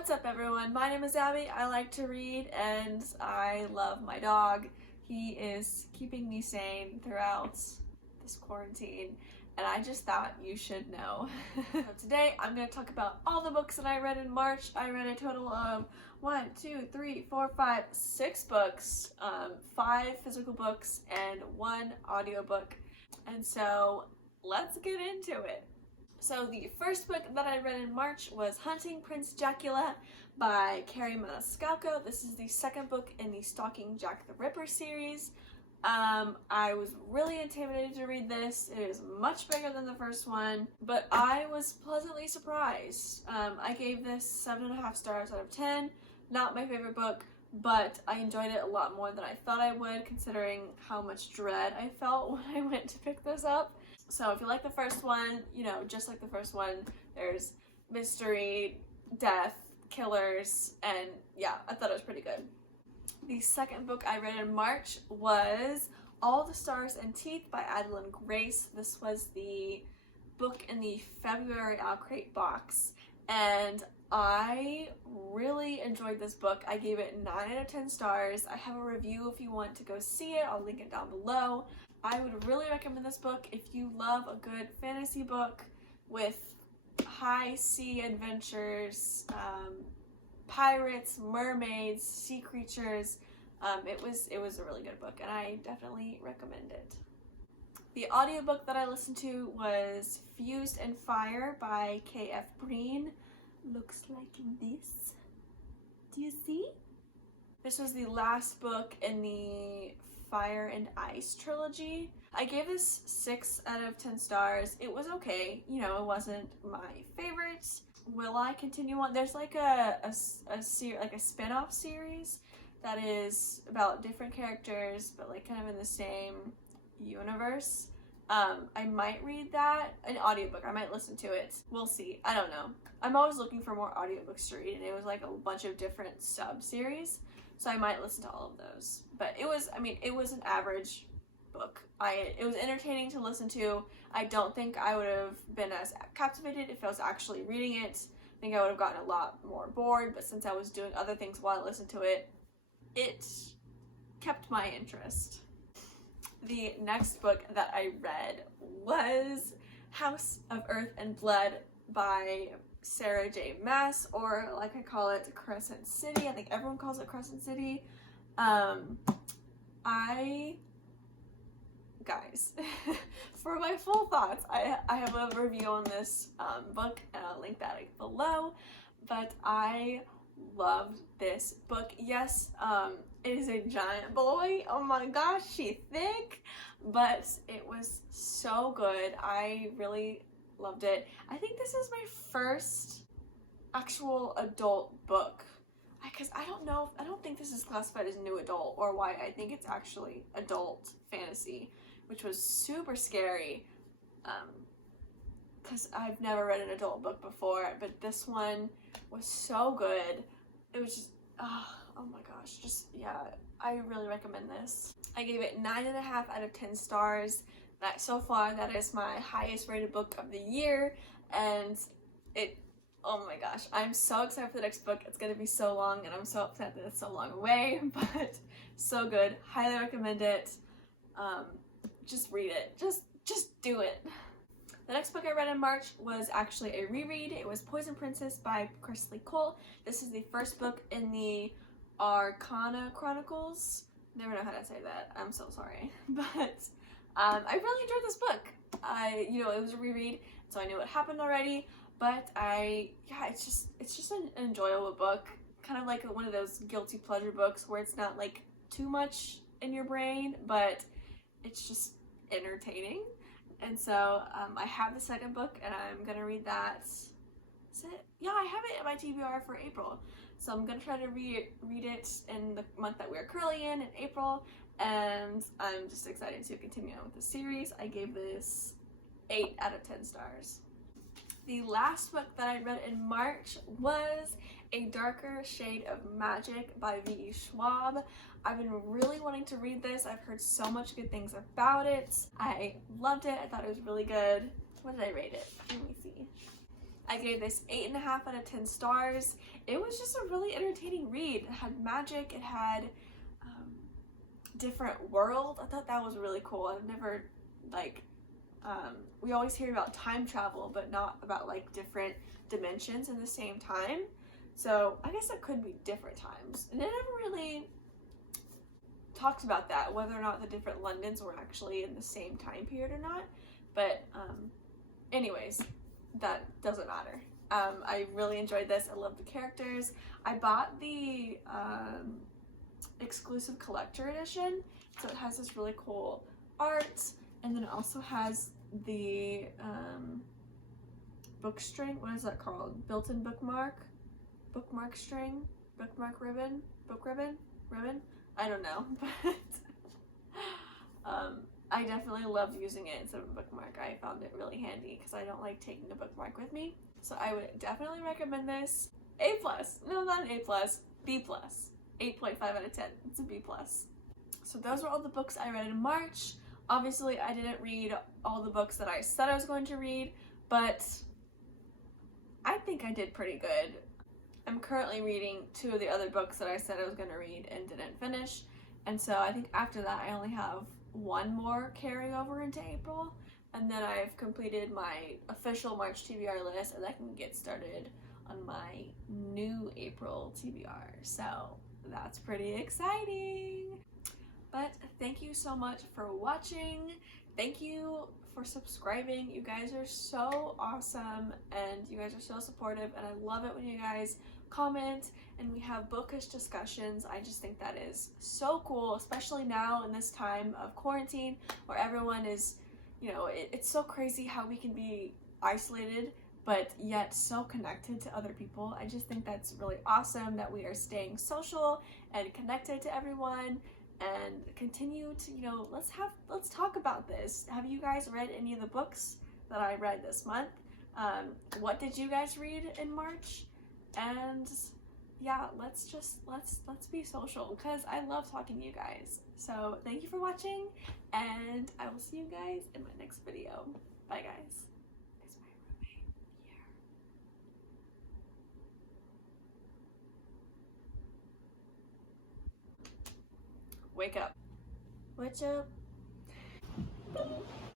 What's up, everyone? My name is Abby. I like to read and I love my dog. He is keeping me sane throughout this quarantine and I just thought you should know. So today I'm going to talk about all the books that I read in March. I read a total of 6 books, 5 physical books and 1 audiobook. And so let's get into it. So the first book that I read in March was Hunting Prince Dracula by Kerri Maniscalco. This is the second book in the Stalking Jack the Ripper series. I was really intimidated to read this. It is much bigger than the first one, but I was pleasantly surprised. I gave this 7.5 stars out of 10. Not my favorite book, but I enjoyed it a lot more than I thought I would, considering how much dread I felt when I went to pick this up. So if you like the first one, you know, just like the first one, there's mystery, death, killers, and yeah, I thought it was pretty good. The second book I read in March was All the Stars and Teeth by Adalyn Grace. This was the book in the February Outcrate box, and I really enjoyed this book. I gave it 9 out of 10 stars. I have a review if you want to go see it. I'll link it down below. I would really recommend this book if you love a good fantasy book with high sea adventures, pirates, mermaids, sea creatures. It was a really good book and I definitely recommend it. The audiobook that I listened to was Fused in Fire by K.F. Breene. Looks like this. Do you see? This was the last book in the Fire and Ice trilogy. I gave this 6 out of 10 stars. It was okay. You know, it wasn't my favorite. Will I continue on? There's like a spin-off series that is about different characters, but like kind of in the same universe. I might read that, an audiobook. I might listen to it. We'll see. I don't know. I'm always looking for more audiobooks to read, and it was like a bunch of different sub-series, so I might listen to all of those. But it was an average book. It was entertaining to listen to. I don't think I would have been as captivated if I was actually reading it. I think I would have gotten a lot more bored, but since I was doing other things while I listened to it, it kept my interest. The next book that I read was House of Earth and Blood by Sarah J. Maas, or like I call it, Crescent City. I think everyone calls it Crescent City. Guys, for my full thoughts, I have a review on this book, and I'll link that below, but I loved this book. Yes, it is a giant boy. Oh my gosh, she's thick, but it was so good. I really loved it. I think this is my first actual adult book, because I don't think this is classified as new adult, or why I think it's actually adult fantasy, which was super scary, because I've never read an adult book before, but this one was so good. It was just, oh my gosh, just, yeah, I really recommend this. I gave it 9.5 out of 10 stars. So far, that is my highest rated book of the year, and oh my gosh, I'm so excited for the next book. It's gonna be so long, and I'm so upset that it's so long away, but so good. Highly recommend it. Just read it. Just do it. The next book I read in March was actually a reread. It was Poison Princess by Kresley. This is the first book in the Arcana Chronicles. Never know how to say that. I'm so sorry. But I really enjoyed this book. It was a reread, so I knew what happened already. But it's just an enjoyable book. Kind of like one of those guilty pleasure books where it's not like too much in your brain, but it's just entertaining. And so I have the second book, and I'm gonna read that. Is it? Yeah, I have it in my TBR for April. So I'm gonna try to read it in the month that we're currently in April, and I'm just excited to continue on with the series. I gave this 8 out of 10 stars. The last book that I read in March was A Darker Shade of Magic by V.E. Schwab. I've been really wanting to read this. I've heard so much good things about it. I loved it. I thought it was really good. What did I rate it? Let me see. I gave this 8.5 out of 10 stars. It was just a really entertaining read. It had magic, it had different world. I thought that was really cool. I've never, like, we always hear about time travel, but not about like different dimensions in the same time. So I guess it could be different times. And it never really talks about that, whether or not the different Londons were actually in the same time period or not. But anyways, that doesn't matter. I really enjoyed this. I love the characters. I bought the exclusive collector edition, so it has this really cool art, and then it also has the book string. What is that called? Built-in bookmark string, bookmark ribbon, book ribbon. I don't know, but I definitely loved using it instead of a bookmark. I found it really handy because I don't like taking a bookmark with me. So I would definitely recommend this. A+. No, not an A+. B+. 8.5 out of 10. It's a B+. So those were all the books I read in March. Obviously, I didn't read all the books that I said I was going to read, but I think I did pretty good. I'm currently reading 2 of the other books that I said I was going to read and didn't finish. And so I think after that, I only have 1 more carrying over into April. And then I've completed my official March TBR list, and I can get started on my new April TBR. So that's pretty exciting. But thank you so much for watching. Thank you for subscribing. You guys are so awesome, and you guys are so supportive, and I love it when you guys comment and we have bookish discussions. I just think that is so cool, especially now in this time of quarantine where everyone is, you know, it's so crazy how we can be isolated but yet so connected to other people. I just think that's really awesome that we are staying social and connected to everyone, and continue to, you know, let's talk about this. Have you guys read any of the books that I read this month? What did you guys read in March? And yeah, let's be social, because I love talking to you guys. So thank you for watching, and I will see you guys in my next video. Bye guys. Is my roommate here? Wake up. What's up?